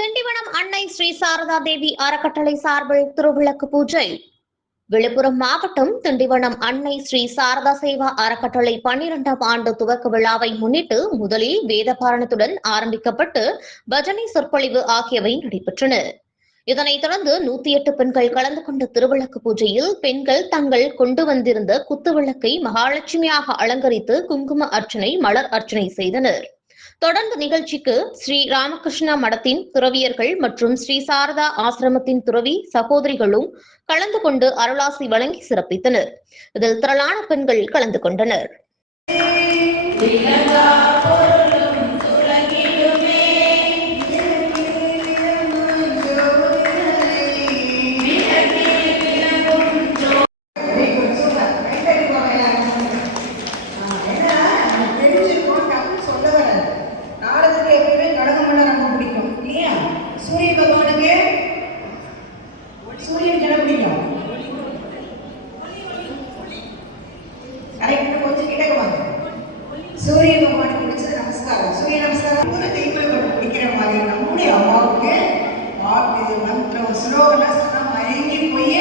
திண்டிவனம் அன்னை ஸ்ரீ சாரதா தேவி அறக்கட்டளை சார்பில் திருவிளக்கு பூஜை. விழுப்புரம் மாவட்டம் திண்டிவனம் அன்னை ஸ்ரீ சாரதா சேவா அறக்கட்டளை பன்னிரெண்டாம் ஆண்டு துவக்க விழாவை முன்னிட்டு முதலில் வேத பாரணத்துடன் ஆரம்பிக்கப்பட்டு பஜனை சொற்பொழிவு ஆகியவை நடைபெற்றன. இதனைத் தொடர்ந்து நூத்தி எட்டு பெண்கள் கலந்து கொண்ட திருவிளக்கு பூஜையில் பெண்கள் தங்கள் கொண்டு வந்திருந்த குத்துவிளக்கை மகாலட்சுமியாக அலங்கரித்து குங்கும அர்ச்சனை மலர் அர்ச்சனை செய்தனர். தொடர்ந்து நிகழ்ச்சிக்கு ஸ்ரீ ராமகிருஷ்ணா மடத்தின் துறவியர்கள் மற்றும் ஸ்ரீ சாரதா ஆசிரமத்தின் துறவி சகோதரிகளும் கலந்து கொண்டு அருளாசி வழங்கி சிறப்பித்தனர். இதில் திரளான பெண்கள் கலந்து கொண்டனர். சூரிய பகவானுக்கு பிடிச்சது நமஸ்காரம். சூரிய நமஸ்காரம் ஒரு தெய்வங்கள் பிடிக்கிற மாதிரி நம்முடைய அம்மாவுக்கு வாக்கு மந்திரம் ஸ்லோகெல்லாம் சொன்னால் மயங்கி போய்